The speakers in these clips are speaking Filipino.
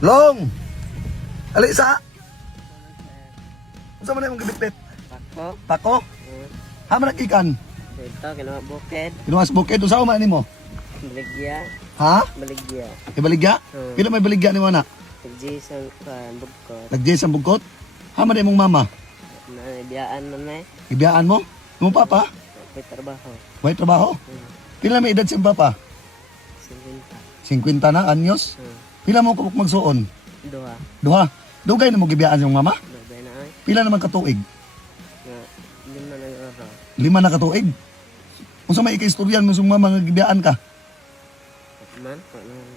Long! Alisa! Saan mo na yung gabit-bit? Pako. Pako? Hama nagikan? Dito, kinuha bukid. Kinuwas bukid. Saan mo mo? Baligya. Ha? Baligya. Ibaligya? Pila may baligya ni mo na? Tagji sa bukod. Nagjay sa bugkot? Hama na imong mama? Naibiyaan na may. Ibiyaan mo? Imong papa? May trabaho. May trabaho? Pila may edad siyang papa? Singinta. 50 na, anyos? Pila mo kapag magsuon? Duha. Duha? Dugay na mo gibiyaan yung mama? Dugay na ay. Pila naman katuig? Nga, lima na yung araw. 5 na katuig? Kung sa may ikaistoryan mo sa mama nga gibiyaan ka? Man,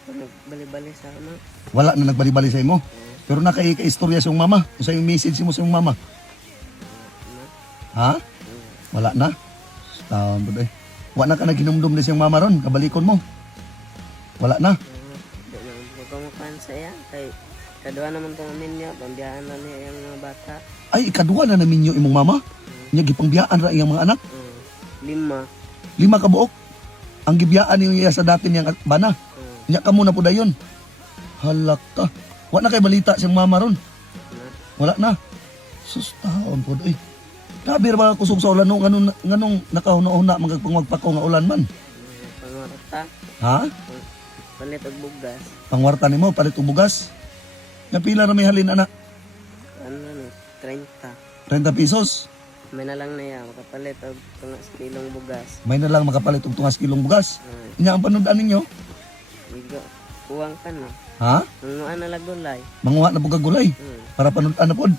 nagbali-bali sa ano. Wala na nagbali-bali sa imo. Pero nakaistorya sa iyong mama. Kung sa yung message mo sa iyong mama. Ha? Wala na? Taon po eh. Wala na ka naghinumdum na siyang mama ron. Kabalikon mo. Wala na. Di naman ko kumukuhan sa iya. Kay, kadua naman itong minyo. Pambiyaan na niya yung mga bata. Ay, ikaduha na namin yung imong mama. Niya gipangbiyaan ra iyang mga anak. 5. 5 ka buok. Ang gibiyaan niyo iya sa dati niyang bana. Nya ka muna po dayon. Halak ka. Wala na kay balita siyang mama ron. Wala na. Sus, taon po eh. Grabe ba kusog sa ulan nganong nakahuna-una magpangwagpako nga ulan man. Pangwarta. Ha? Palit og bugas. Pangwarta nimo palit og bugas. Nga pila na may halin anak? Ano ni? 30. 30 pesos. May na lang na yan. Makapalit og tungas kilong bugas. May na lang makapalit og 2 kilong bugas. Inya ang panudaan ninyo? Igo. Kuwang ka na. Ha? Nunuan na lagulay. Manguha na bugag gulay para panudaan na pod.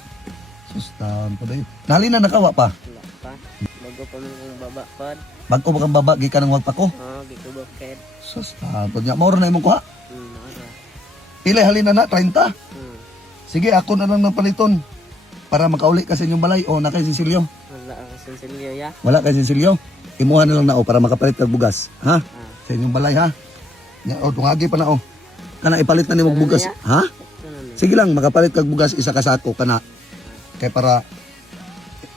Sus, taon po dayo. Nali na nakawa pa. Wala pa. Bago pa man kong baba pod. Bago ba kang baba gikan ng wagpako? Oo, gikuboked. Sus, taon po niya. Mauro na imong kuha. Nara. Pila halin na 30. Sige, ako na lang ng paliton. Para makauli ka sa inyong balay. O, na kay Cecilio. Wala ang sinsilyo ya. Wala kay Cecilio. Imuha na lang na o para makapalit ng bugas. Ha? Sa inyong balay ha. Nya, o, tungagi pa na o. Kana ipalit na ni mong bugas. Ha? Sige lang, makapalit kag bugas isa ka sako kana. Kay para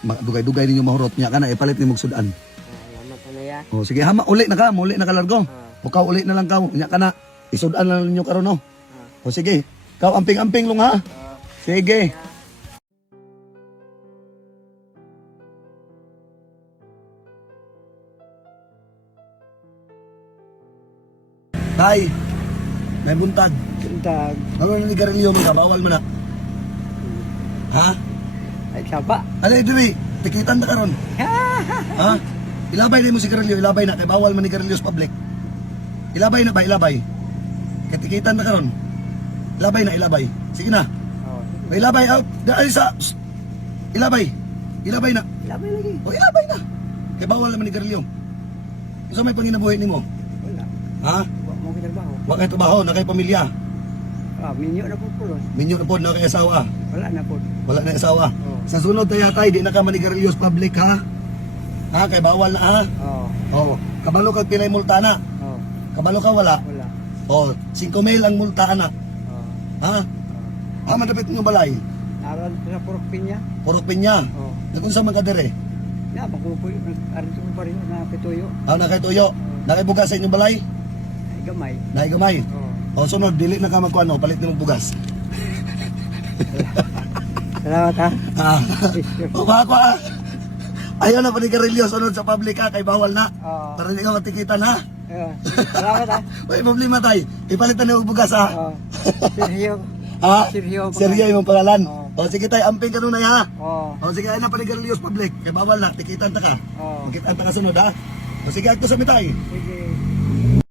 dugay-dugay ninyo mahurot niya kana ipalit ni mong sudan. Salamat na ya. O sige, hama uli na ka, muli na ka largo. Bukaw uli na lang ka, nya kana. Isudan na lang ninyo karon no. O sige, kaw amping-amping long ha. Sige. Tay, may buntag. Buntag. Ano ni Garilio mo ka? Bawal mo na. Ha? Ay, saba. Alay, diri. Tikitan na karon. Ha? Ilabay din mo si Garilio. Ilabay na. Kaya bawal man ni Garilio sa public. Ilabay na ba? Ilabay. Kaya tikitan na karon. Ilabay na. Ilabay. Sige na. May ilabay. Dahil sa... Ilabay. Ilabay na. Labay lagi. O, ilabay na. Kaya bawal naman ni Garilio. Isa may panginabuhi ni mo. Wala. Ha? Wala mo kitrabaho. Wala kayo trabaho. Na kayo pamilya. Minyo na po pulos. Minyo na po. Na kayo asawa. Wala na po. Wala na asawa. Sa sunod tayo tay, di na ka manigarillos public ha. Ha, kay bawal na ha. Oo. Oo. Kabalo ka pilay multa na. Oo. Kabalo ka wala. Wala. Oo. 5,000 ang multa na. Oo. Ha? Ha, madapit nyo balay. Aral sa Purok Pinya. Purok pinya. Oo. Nagkun sa mga dire. Na, makupuyo. Arito ko pa rin na pituyo. Ha, nakituyo. Nakibugas sa inyong balay. Ay, gamay. Nakigamay. Oo. O sunod, dili na ka magkuano, palit nyo bugas. Salamat ha. Ha. O baka ha. Ayaw na panigarillos sunod sa public ha, kay bawal na. Oo. Para hindi ka matikitan ha. Salamat ha. May problema tay. Ipalitan na yung bugas ha. Oo. Sergio. Ha? Sergio. Sergio yung pangalan. Oo. O sige tayo, amping ka nunay ha. Oo. O sige, ay na panigarillos public. Kaya bawal na, tikitan ta ka. Oo. Tikitan ta ka sunod ha. O sige, agto sa mitay. Sige.